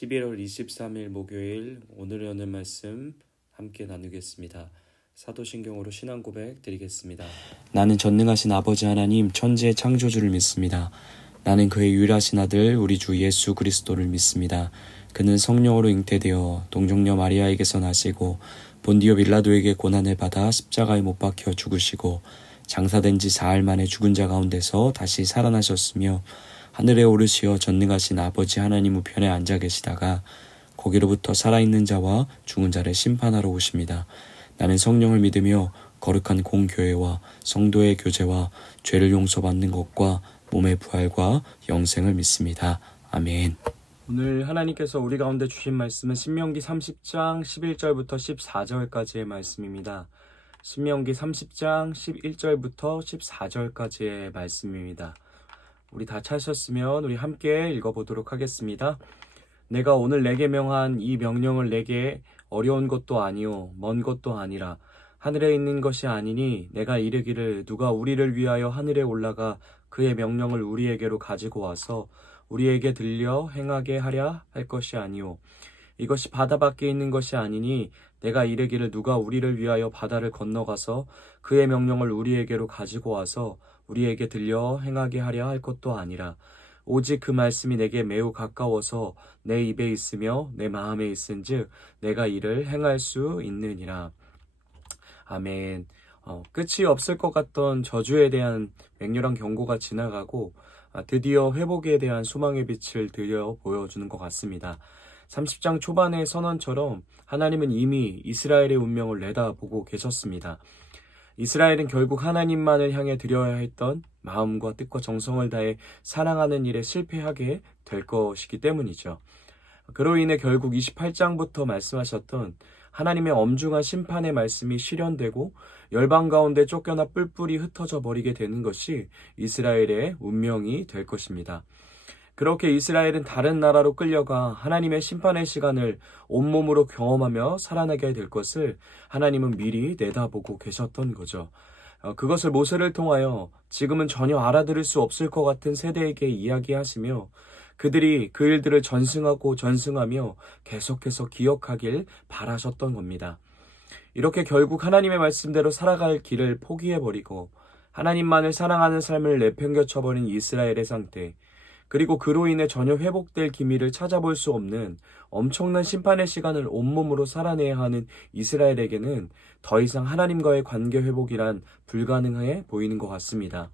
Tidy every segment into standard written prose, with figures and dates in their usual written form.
11월 23일 목요일 오늘의 오늘 말씀 함께 나누겠습니다. 사도신경으로 신앙 고백 드리겠습니다. 나는 전능하신 아버지 하나님 천지의 창조주를 믿습니다. 나는 그의 유일하신 아들 우리 주 예수 그리스도를 믿습니다. 그는 성령으로 잉태되어 동정녀 마리아에게서 나시고 본디오 빌라도에게 고난을 받아 십자가에 못 박혀 죽으시고 장사된 지 사흘 만에 죽은 자 가운데서 다시 살아나셨으며 하늘에 오르시어 전능하신 아버지 하나님 우편에 앉아 계시다가 거기로부터 살아있는 자와 죽은 자를 심판하러 오십니다. 나는 성령을 믿으며 거룩한 공교회와 성도의 교제와 죄를 용서받는 것과 몸의 부활과 영생을 믿습니다. 아멘. 오늘 하나님께서 우리 가운데 주신 말씀은 신명기 30장 11절부터 14절까지의 말씀입니다. 신명기 30장 11절부터 14절까지의 말씀입니다. 우리 다 찾으셨으면 우리 함께 읽어보도록 하겠습니다. 내가 오늘 내게 명한 이 명령을 내게 어려운 것도 아니요 먼 것도 아니라 하늘에 있는 것이 아니니 내가 이르기를 누가 우리를 위하여 하늘에 올라가 그의 명령을 우리에게로 가지고 와서 우리에게 들려 행하게 하랴 할 것이 아니요 이것이 바다 밖에 있는 것이 아니니 내가 이르기를 누가 우리를 위하여 바다를 건너가서 그의 명령을 우리에게로 가지고 와서 우리에게 들려 행하게 하랴 할 것도 아니라 오직 그 말씀이 내게 매우 가까워서 내 입에 있으며 내 마음에 있은즉 내가 이를 행할 수 있느니라. 아멘. 끝이 없을 것 같던 저주에 대한 맹렬한 경고가 지나가고 드디어 회복에 대한 소망의 빛을 들여 보여주는 것 같습니다. 30장 초반의 선언처럼 하나님은 이미 이스라엘의 운명을 내다보고 계셨습니다. 이스라엘은 결국 하나님만을 향해 드려야 했던 마음과 뜻과 정성을 다해 사랑하는 일에 실패하게 될 것이기 때문이죠. 그로 인해 결국 28장부터 말씀하셨던 하나님의 엄중한 심판의 말씀이 실현되고 열방 가운데 쫓겨나 뿔뿔이 흩어져 버리게 되는 것이 이스라엘의 운명이 될 것입니다. 그렇게 이스라엘은 다른 나라로 끌려가 하나님의 심판의 시간을 온몸으로 경험하며 살아나게 될 것을 하나님은 미리 내다보고 계셨던 거죠. 그것을 모세를 통하여 지금은 전혀 알아들을 수 없을 것 같은 세대에게 이야기하시며 그들이 그 일들을 전승하며 계속해서 기억하길 바라셨던 겁니다. 이렇게 결국 하나님의 말씀대로 살아갈 길을 포기해버리고 하나님만을 사랑하는 삶을 내팽겨쳐버린 이스라엘의 상태, 그리고 그로 인해 전혀 회복될 기미를 찾아볼 수 없는 엄청난 심판의 시간을 온몸으로 살아내야 하는 이스라엘에게는 더 이상 하나님과의 관계 회복이란 불가능해 보이는 것 같습니다.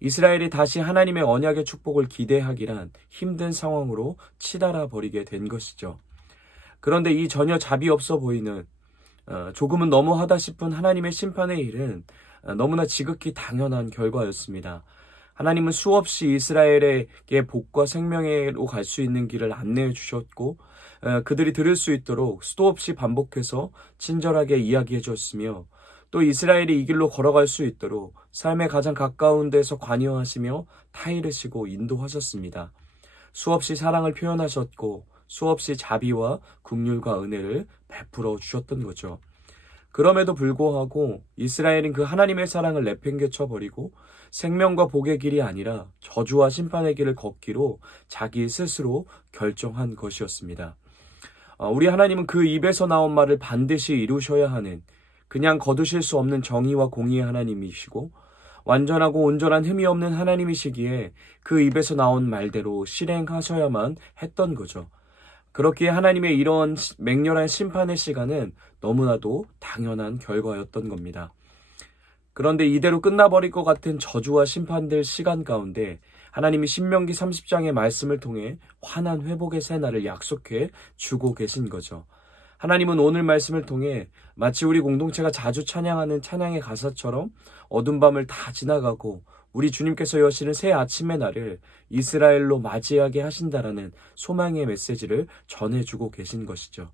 이스라엘이 다시 하나님의 언약의 축복을 기대하기란 힘든 상황으로 치달아 버리게 된 것이죠. 그런데 이 전혀 잡이 없어 보이는 조금은 너무하다 싶은 하나님의 심판의 일은 너무나 지극히 당연한 결과였습니다. 하나님은 수없이 이스라엘에게 복과 생명으로 갈 수 있는 길을 안내해 주셨고 그들이 들을 수 있도록 수도 없이 반복해서 친절하게 이야기해 줬으며 또 이스라엘이 이 길로 걸어갈 수 있도록 삶의 가장 가까운 데서 관여하시며 타이르시고 인도하셨습니다. 수없이 사랑을 표현하셨고 수없이 자비와 긍휼과 은혜를 베풀어 주셨던 거죠. 그럼에도 불구하고 이스라엘은 그 하나님의 사랑을 내팽개쳐 버리고 생명과 복의 길이 아니라 저주와 심판의 길을 걷기로 자기 스스로 결정한 것이었습니다. 우리 하나님은 그 입에서 나온 말을 반드시 이루셔야 하는 그냥 거두실 수 없는 정의와 공의의 하나님이시고 완전하고 온전한 흠이 없는 하나님이시기에 그 입에서 나온 말대로 실행하셔야만 했던 거죠. 그렇기에 하나님의 이런 맹렬한 심판의 시간은 너무나도 당연한 결과였던 겁니다. 그런데 이대로 끝나버릴 것 같은 저주와 심판될 시간 가운데 하나님이 신명기 30장의 말씀을 통해 환한 회복의 새날을 약속해 주고 계신 거죠. 하나님은 오늘 말씀을 통해 마치 우리 공동체가 자주 찬양하는 찬양의 가사처럼 어두운 밤을 다 지나가고 우리 주님께서 여시는 새 아침의 날을 이스라엘로 맞이하게 하신다라는 소망의 메시지를 전해주고 계신 것이죠.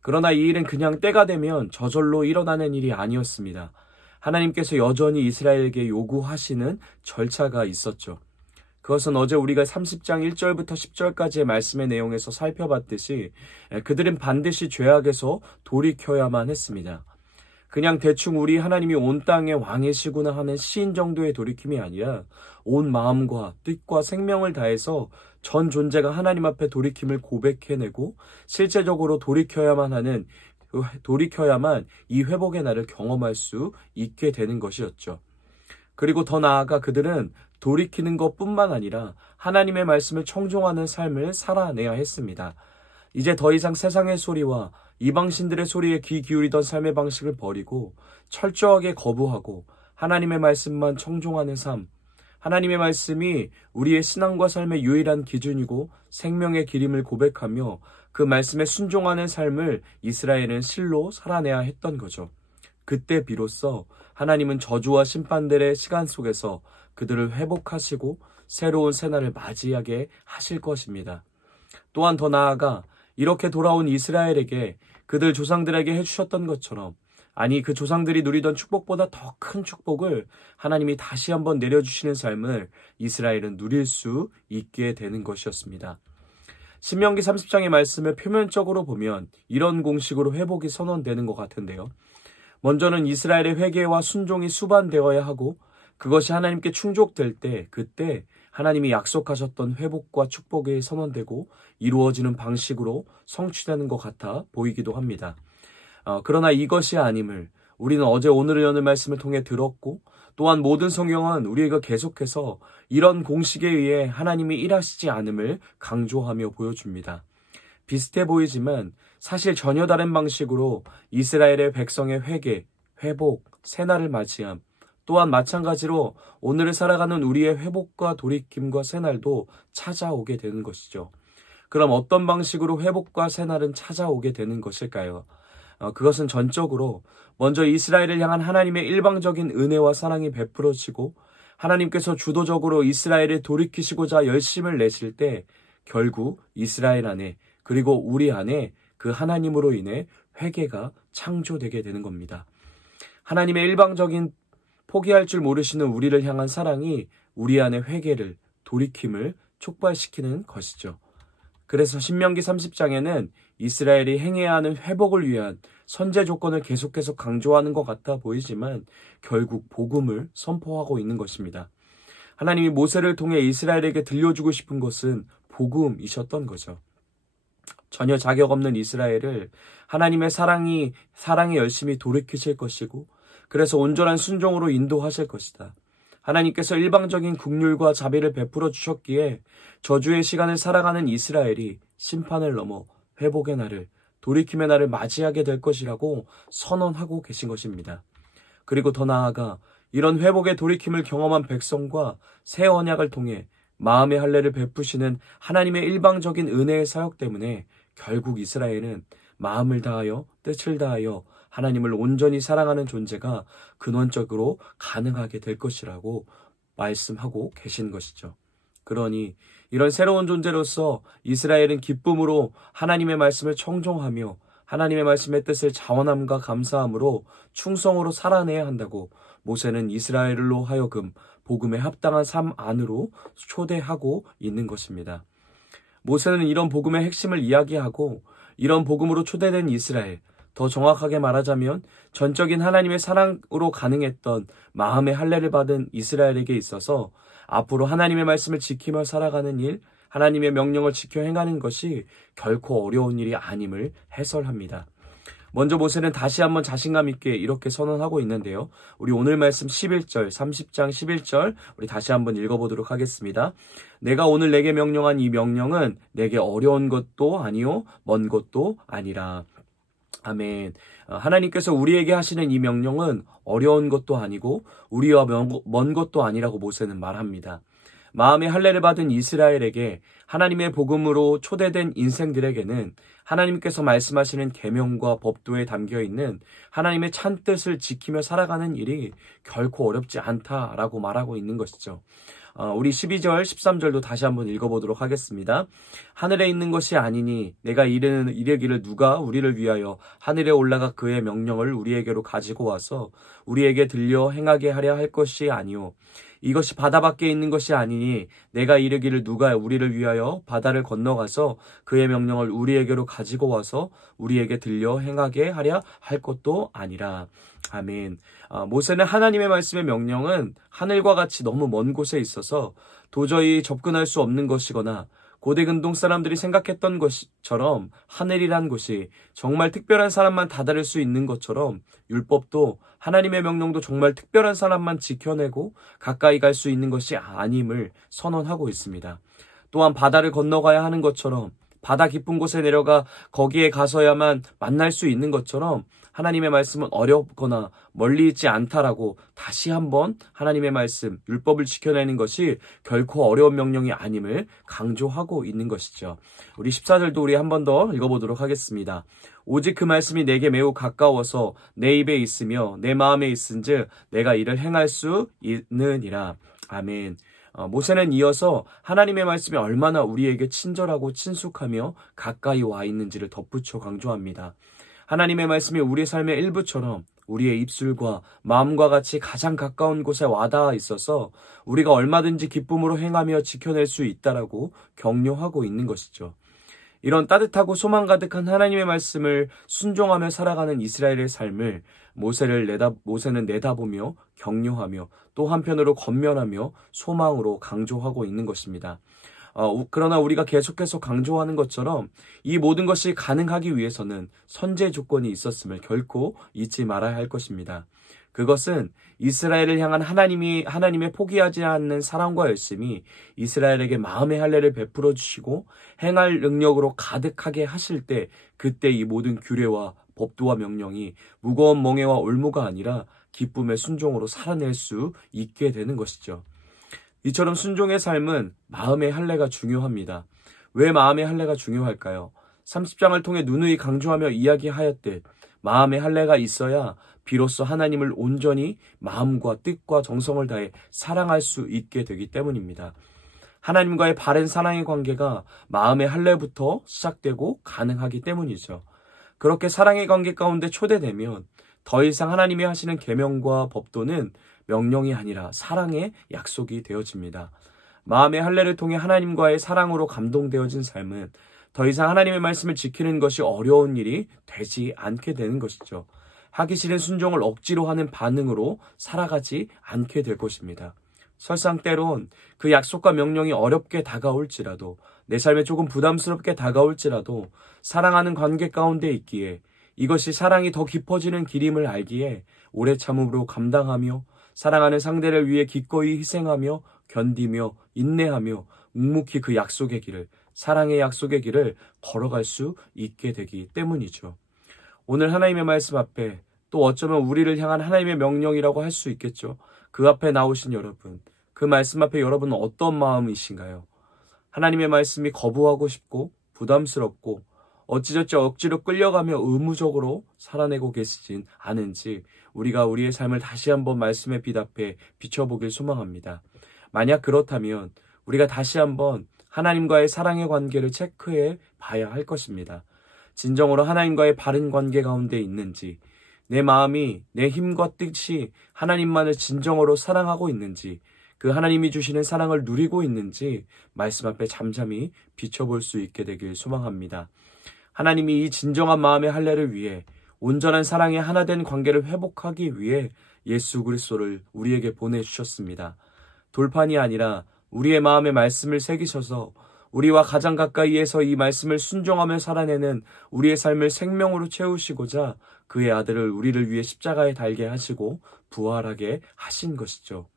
그러나 이 일은 그냥 때가 되면 저절로 일어나는 일이 아니었습니다. 하나님께서 여전히 이스라엘에게 요구하시는 절차가 있었죠. 그것은 어제 우리가 30장 1절부터 10절까지의 말씀의 내용에서 살펴봤듯이 그들은 반드시 죄악에서 돌이켜야만 했습니다. 그냥 대충 우리 하나님이 온 땅의 왕이시구나 하는 시인 정도의 돌이킴이 아니라 온 마음과 뜻과 생명을 다해서 전 존재가 하나님 앞에 돌이킴을 고백해내고 실제적으로 돌이켜야만 이 회복의 날을 경험할 수 있게 되는 것이었죠. 그리고 더 나아가 그들은 돌이키는 것뿐만 아니라 하나님의 말씀을 청종하는 삶을 살아내야 했습니다. 이제 더 이상 세상의 소리와 이방신들의 소리에 귀 기울이던 삶의 방식을 버리고 철저하게 거부하고 하나님의 말씀만 청종하는 삶, 하나님의 말씀이 우리의 신앙과 삶의 유일한 기준이고 생명의 길임을 고백하며 그 말씀에 순종하는 삶을 이스라엘은 실로 살아내야 했던 거죠. 그때 비로소 하나님은 저주와 심판들의 시간 속에서 그들을 회복하시고 새로운 새날을 맞이하게 하실 것입니다. 또한 더 나아가 이렇게 돌아온 이스라엘에게 그들 조상들에게 해주셨던 것처럼, 아니 그 조상들이 누리던 축복보다 더 큰 축복을 하나님이 다시 한번 내려주시는 삶을 이스라엘은 누릴 수 있게 되는 것이었습니다. 신명기 30장의 말씀을 표면적으로 보면 이런 공식으로 회복이 선언되는 것 같은데요. 먼저는 이스라엘의 회개와 순종이 수반되어야 하고 그것이 하나님께 충족될 때 그때 하나님이 약속하셨던 회복과 축복이 선언되고 이루어지는 방식으로 성취되는 것 같아 보이기도 합니다. 그러나 이것이 아님을 우리는 어제 오늘을 여는 말씀을 통해 들었고 또한 모든 성경은 우리가 계속해서 이런 공식에 의해 하나님이 일하시지 않음을 강조하며 보여줍니다. 비슷해 보이지만 사실 전혀 다른 방식으로 이스라엘의 백성의 회개, 회복, 새날을 맞이함, 또한 마찬가지로 오늘을 살아가는 우리의 회복과 돌이킴과 새날도 찾아오게 되는 것이죠. 그럼 어떤 방식으로 회복과 새날은 찾아오게 되는 것일까요? 그것은 전적으로 먼저 이스라엘을 향한 하나님의 일방적인 은혜와 사랑이 베풀어지고 하나님께서 주도적으로 이스라엘을 돌이키시고자 열심을 내실 때 결국 이스라엘 안에 그리고 우리 안에 그 하나님으로 인해 회개가 창조되게 되는 겁니다. 하나님의 일방적인 포기할 줄 모르시는 우리를 향한 사랑이 우리 안에 회개를, 돌이킴을 촉발시키는 것이죠. 그래서 신명기 30장에는 이스라엘이 행해야 하는 회복을 위한 선제 조건을 계속해서 강조하는 것 같아 보이지만 결국 복음을 선포하고 있는 것입니다. 하나님이 모세를 통해 이스라엘에게 들려주고 싶은 것은 복음이셨던 거죠. 전혀 자격 없는 이스라엘을 하나님의 사랑에 열심히 돌이키실 것이고 그래서 온전한 순종으로 인도하실 것이다. 하나님께서 일방적인 긍휼과 자비를 베풀어 주셨기에 저주의 시간을 살아가는 이스라엘이 심판을 넘어 회복의 날을, 돌이킴의 날을 맞이하게 될 것이라고 선언하고 계신 것입니다. 그리고 더 나아가 이런 회복의 돌이킴을 경험한 백성과 새 언약을 통해 마음의 할례를 베푸시는 하나님의 일방적인 은혜의 사역 때문에 결국 이스라엘은 마음을 다하여 뜻을 다하여 하나님을 온전히 사랑하는 존재가 근원적으로 가능하게 될 것이라고 말씀하고 계신 것이죠. 그러니 이런 새로운 존재로서 이스라엘은 기쁨으로 하나님의 말씀을 청종하며 하나님의 말씀의 뜻을 자원함과 감사함으로 충성으로 살아내야 한다고 모세는 이스라엘로 하여금 복음에 합당한 삶 안으로 초대하고 있는 것입니다. 모세는 이런 복음의 핵심을 이야기하고 이런 복음으로 초대된 이스라엘, 더 정확하게 말하자면 전적인 하나님의 사랑으로 가능했던 마음의 할례를 받은 이스라엘에게 있어서 앞으로 하나님의 말씀을 지키며 살아가는 일, 하나님의 명령을 지켜 행하는 것이 결코 어려운 일이 아님을 해설합니다. 먼저 모세는 다시 한번 자신감 있게 이렇게 선언하고 있는데요. 우리 오늘 말씀 11절, 30장 11절 우리 다시 한번 읽어보도록 하겠습니다. 내가 오늘 내게 명령한 이 명령은 내게 어려운 것도 아니요 먼 것도 아니라. 아멘. 하나님께서 우리에게 하시는 이 명령은 어려운 것도 아니고 우리와 먼 것도 아니라고 모세는 말합니다. 마음의 할례를 받은 이스라엘에게 하나님의 복음으로 초대된 인생들에게는 하나님께서 말씀하시는 계명과 법도에 담겨있는 하나님의 찬뜻을 지키며 살아가는 일이 결코 어렵지 않다라고 말하고 있는 것이죠. 우리 12절, 13절도 다시 한번 읽어보도록 하겠습니다. 하늘에 있는 것이 아니니 내가 이르기를 누가 우리를 위하여 하늘에 올라가 그의 명령을 우리에게로 가지고 와서 우리에게 들려 행하게 하려 할 것이 아니오. 이것이 바다 밖에 있는 것이 아니니 내가 이르기를 누가 우리를 위하여 바다를 건너가서 그의 명령을 우리에게로 가지고 와서 우리에게 들려 행하게 하려 할 것도 아니라. 아멘. 모세는 하나님의 말씀의 명령은 하늘과 같이 너무 먼 곳에 있어서 도저히 접근할 수 없는 것이거나 고대 근동 사람들이 생각했던 것처럼 하늘이란 곳이 정말 특별한 사람만 다다를 수 있는 것처럼 율법도 하나님의 명령도 정말 특별한 사람만 지켜내고 가까이 갈 수 있는 것이 아님을 선언하고 있습니다. 또한 바다를 건너가야 하는 것처럼 바다 깊은 곳에 내려가 거기에 가서야만 만날 수 있는 것처럼 하나님의 말씀은 어렵거나 멀리 있지 않다라고 다시 한번 하나님의 말씀, 율법을 지켜내는 것이 결코 어려운 명령이 아님을 강조하고 있는 것이죠. 우리 14절도 우리 한 번 더 읽어보도록 하겠습니다. 오직 그 말씀이 내게 매우 가까워서 내 입에 있으며 내 마음에 있은즉 내가 이를 행할 수 있느니라. 아멘. 모세는 이어서 하나님의 말씀이 얼마나 우리에게 친절하고 친숙하며 가까이 와 있는지를 덧붙여 강조합니다. 하나님의 말씀이 우리의 삶의 일부처럼 우리의 입술과 마음과 같이 가장 가까운 곳에 와닿아 있어서 우리가 얼마든지 기쁨으로 행하며 지켜낼 수 있다라고 격려하고 있는 것이죠. 이런 따뜻하고 소망 가득한 하나님의 말씀을 순종하며 살아가는 이스라엘의 삶을 모세는 내다보며 격려하며 또 한편으로 권면하며 소망으로 강조하고 있는 것입니다. 그러나 우리가 계속해서 강조하는 것처럼 이 모든 것이 가능하기 위해서는 선제 조건이 있었음을 결코 잊지 말아야 할 것입니다. 그것은 이스라엘을 향한 하나님의 포기하지 않는 사랑과 열심이 이스라엘에게 마음의 할례를 베풀어 주시고 행할 능력으로 가득하게 하실 때 그때 이 모든 규례와 법도와 명령이 무거운 멍에와 올무가 아니라 기쁨의 순종으로 살아낼 수 있게 되는 것이죠. 이처럼 순종의 삶은 마음의 할례가 중요합니다. 왜 마음의 할례가 중요할까요? 30장을 통해 누누이 강조하며 이야기하였듯 마음의 할례가 있어야 비로소 하나님을 온전히 마음과 뜻과 정성을 다해 사랑할 수 있게 되기 때문입니다. 하나님과의 바른 사랑의 관계가 마음의 할례부터 시작되고 가능하기 때문이죠. 그렇게 사랑의 관계 가운데 초대되면 더 이상 하나님이 하시는 계명과 법도는 명령이 아니라 사랑의 약속이 되어집니다. 마음의 할례를 통해 하나님과의 사랑으로 감동되어진 삶은 더 이상 하나님의 말씀을 지키는 것이 어려운 일이 되지 않게 되는 것이죠. 하기 싫은 순종을 억지로 하는 반응으로 살아가지 않게 될 것입니다. 설상 때론 그 약속과 명령이 어렵게 다가올지라도 내 삶에 조금 부담스럽게 다가올지라도 사랑하는 관계 가운데 있기에 이것이 사랑이 더 깊어지는 길임을 알기에 오래 참음으로 감당하며 사랑하는 상대를 위해 기꺼이 희생하며 견디며 인내하며 묵묵히 그 약속의 길을, 사랑의 약속의 길을 걸어갈 수 있게 되기 때문이죠. 오늘 하나님의 말씀 앞에 또 어쩌면 우리를 향한 하나님의 명령이라고 할 수 있겠죠. 그 앞에 나오신 여러분, 그 말씀 앞에 여러분은 어떤 마음이신가요? 하나님의 말씀이 거부하고 싶고 부담스럽고 어찌저찌 억지로 끌려가며 의무적으로 살아내고 계시진 않은지 우리가 우리의 삶을 다시 한번 말씀에 빛 앞에 비춰보길 소망합니다. 만약 그렇다면 우리가 다시 한번 하나님과의 사랑의 관계를 체크해 봐야 할 것입니다. 진정으로 하나님과의 바른 관계 가운데 있는지, 내 마음이 내 힘과 뜻이 하나님만을 진정으로 사랑하고 있는지, 그 하나님이 주시는 사랑을 누리고 있는지 말씀 앞에 잠잠히 비춰볼 수 있게 되길 소망합니다. 하나님이 이 진정한 마음의 할례를 위해 온전한 사랑의 하나된 관계를 회복하기 위해 예수 그리스도를 우리에게 보내주셨습니다. 돌판이 아니라 우리의 마음에 말씀을 새기셔서 우리와 가장 가까이에서 이 말씀을 순종하며 살아내는 우리의 삶을 생명으로 채우시고자 그의 아들을 우리를 위해 십자가에 달게 하시고 부활하게 하신 것이죠.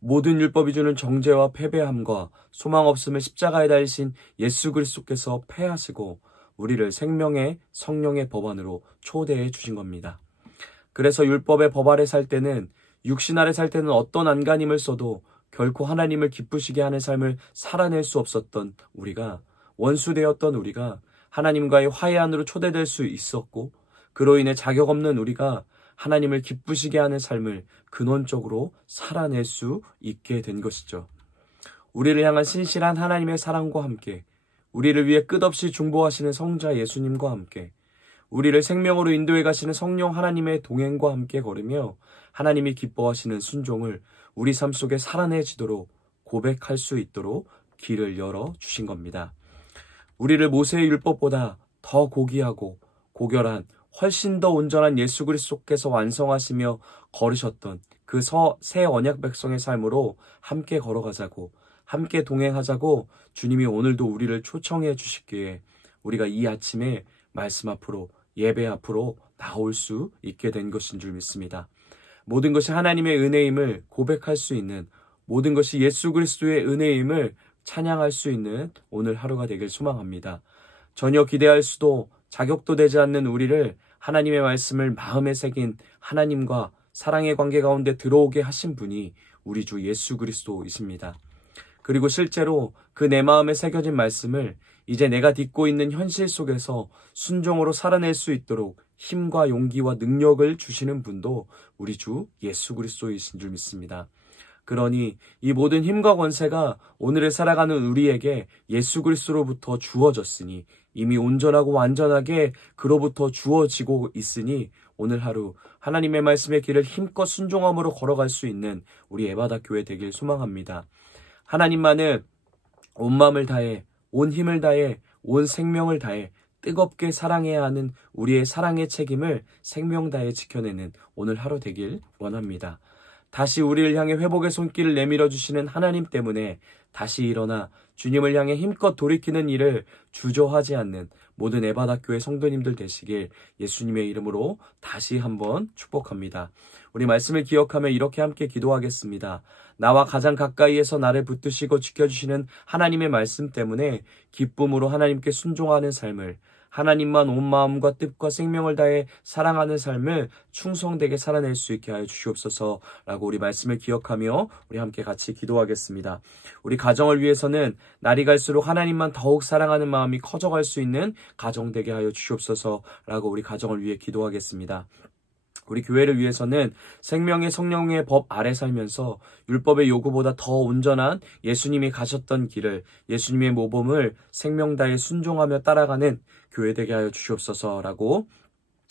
모든 율법이 주는 정죄와 패배함과 소망 없음을 십자가에 달리신 예수 그리스도께서 패하시고 우리를 생명의 성령의 법안으로 초대해 주신 겁니다. 그래서 율법의 법 아래 살 때는, 육신 아래 살 때는 어떤 안간힘을 써도 결코 하나님을 기쁘시게 하는 삶을 살아낼 수 없었던 우리가, 원수되었던 우리가 하나님과의 화해 안으로 초대될 수 있었고, 그로 인해 자격 없는 우리가 하나님을 기쁘시게 하는 삶을 근원적으로 살아낼 수 있게 된 것이죠. 우리를 향한 신실한 하나님의 사랑과 함께 우리를 위해 끝없이 중보하시는 성자 예수님과 함께 우리를 생명으로 인도해 가시는 성령 하나님의 동행과 함께 걸으며 하나님이 기뻐하시는 순종을 우리 삶 속에 살아내지도록 고백할 수 있도록 길을 열어주신 겁니다. 우리를 모세의 율법보다 더 고귀하고 고결한 훨씬 더 온전한 예수 그리스도께서 완성하시며 걸으셨던 그 새 언약 백성의 삶으로 함께 걸어가자고, 함께 동행하자고 주님이 오늘도 우리를 초청해 주시기에 우리가 이 아침에 말씀 앞으로, 예배 앞으로 나올 수 있게 된 것인 줄 믿습니다. 모든 것이 하나님의 은혜임을 고백할 수 있는, 모든 것이 예수 그리스도의 은혜임을 찬양할 수 있는 오늘 하루가 되길 소망합니다. 전혀 기대할 수도 자격도 되지 않는 우리를 하나님의 말씀을 마음에 새긴 하나님과 사랑의 관계 가운데 들어오게 하신 분이 우리 주 예수 그리스도이십니다. 그리고 실제로 그 내 마음에 새겨진 말씀을 이제 내가 딛고 있는 현실 속에서 순종으로 살아낼 수 있도록 힘과 용기와 능력을 주시는 분도 우리 주 예수 그리스도이신 줄 믿습니다. 그러니 이 모든 힘과 권세가 오늘을 살아가는 우리에게 예수 그리스도로부터 주어졌으니, 이미 온전하고 완전하게 그로부터 주어지고 있으니 오늘 하루 하나님의 말씀의 길을 힘껏 순종함으로 걸어갈 수 있는 우리 에바다 교회 되길 소망합니다. 하나님만을 온 마음을 다해, 온 힘을 다해, 온 생명을 다해 뜨겁게 사랑해야 하는 우리의 사랑의 책임을 생명 다해 지켜내는 오늘 하루 되길 원합니다. 다시 우리를 향해 회복의 손길을 내밀어 주시는 하나님 때문에 다시 일어나 주님을 향해 힘껏 돌이키는 일을 주저하지 않는 모든 에바다 교회 성도님들 되시길 예수님의 이름으로 다시 한번 축복합니다. 우리 말씀을 기억하며 이렇게 함께 기도하겠습니다. 나와 가장 가까이에서 나를 붙드시고 지켜주시는 하나님의 말씀 때문에 기쁨으로 하나님께 순종하는 삶을, 하나님만 온 마음과 뜻과 생명을 다해 사랑하는 삶을 충성되게 살아낼 수 있게 하여 주시옵소서라고 우리 말씀을 기억하며 우리 함께 같이 기도하겠습니다. 우리 가정을 위해서는 날이 갈수록 하나님만 더욱 사랑하는 마음이 커져갈 수 있는 가정 되게 하여 주시옵소서라고 우리 가정을 위해 기도하겠습니다. 우리 교회를 위해서는 생명의 성령의 법 아래 살면서 율법의 요구보다 더 온전한 예수님이 가셨던 길을, 예수님의 모범을 생명 다해 순종하며 따라가는 교회 되게 하여 주시옵소서라고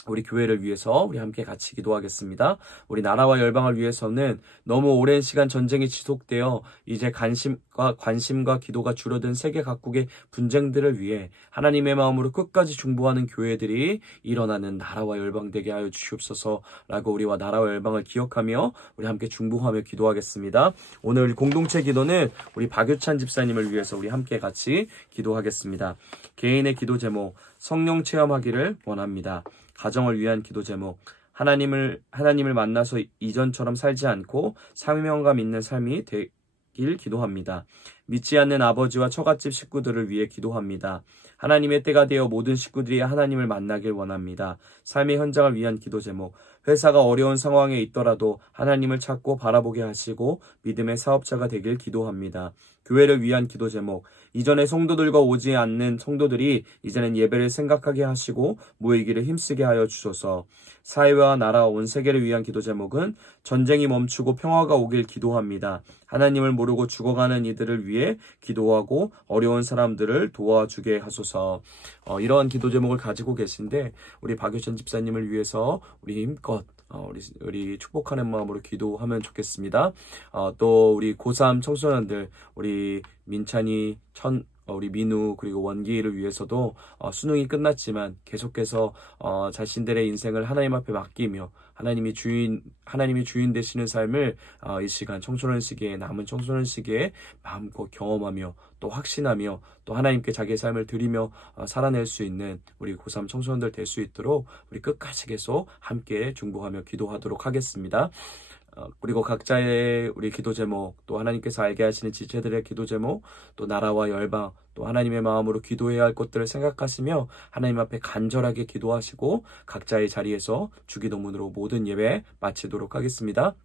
우리 교회를 위해서 우리 함께 같이 기도하겠습니다. 우리 나라와 열방을 위해서는 너무 오랜 시간 전쟁이 지속되어 이제 관심과 기도가 줄어든 세계 각국의 분쟁들을 위해 하나님의 마음으로 끝까지 중보하는 교회들이 일어나는 나라와 열방 되게 하여 주시옵소서라고 우리와 나라와 열방을 기억하며 우리 함께 중보하며 기도하겠습니다. 오늘 공동체 기도는 우리 박유찬 집사님을 위해서 우리 함께 같이 기도하겠습니다. 개인의 기도 제목, 성령 체험하기를 원합니다. 가정을 위한 기도 제목, 하나님을 만나서 이전처럼 살지 않고 사명감 있는 삶이 되길 기도합니다. 믿지 않는 아버지와 처갓집 식구들을 위해 기도합니다. 하나님의 때가 되어 모든 식구들이 하나님을 만나길 원합니다. 삶의 현장을 위한 기도 제목, 회사가 어려운 상황에 있더라도 하나님을 찾고 바라보게 하시고 믿음의 사업자가 되길 기도합니다. 교회를 위한 기도 제목, 이전에 성도들과 오지 않는 성도들이 이제는 예배를 생각하게 하시고 모이기를 힘쓰게 하여 주소서. 사회와 나라 온 세계를 위한 기도 제목은 전쟁이 멈추고 평화가 오길 기도합니다. 하나님을 모르고 죽어가는 이들을 위해 기도하고 어려운 사람들을 도와주게 하소서. 이러한 기도 제목을 가지고 계신데 우리 박유천 집사님을 위해서 우리 힘껏 우리 축복하는 마음으로 기도하면 좋겠습니다. 또 우리 고3 청소년들, 우리 민찬이, 우리 민우 그리고 원기를 위해서도 수능이 끝났지만 계속해서 자신들의 인생을 하나님 앞에 맡기며 하나님이 주인 되시는 삶을 이 시간 청소년 시기에, 남은 청소년 시기에 마음껏 경험하며 또 확신하며 또 하나님께 자기의 삶을 드리며 살아낼 수 있는 우리 고3 청소년들 될 수 있도록 우리 끝까지 계속 함께 중보하며 기도하도록 하겠습니다. 그리고 각자의 우리 기도 제목, 또 하나님께서 알게 하시는 지체들의 기도 제목, 또 나라와 열방, 또 하나님의 마음으로 기도해야 할 것들을 생각하시며 하나님 앞에 간절하게 기도하시고 각자의 자리에서 주기도문으로 모든 예배 마치도록 하겠습니다.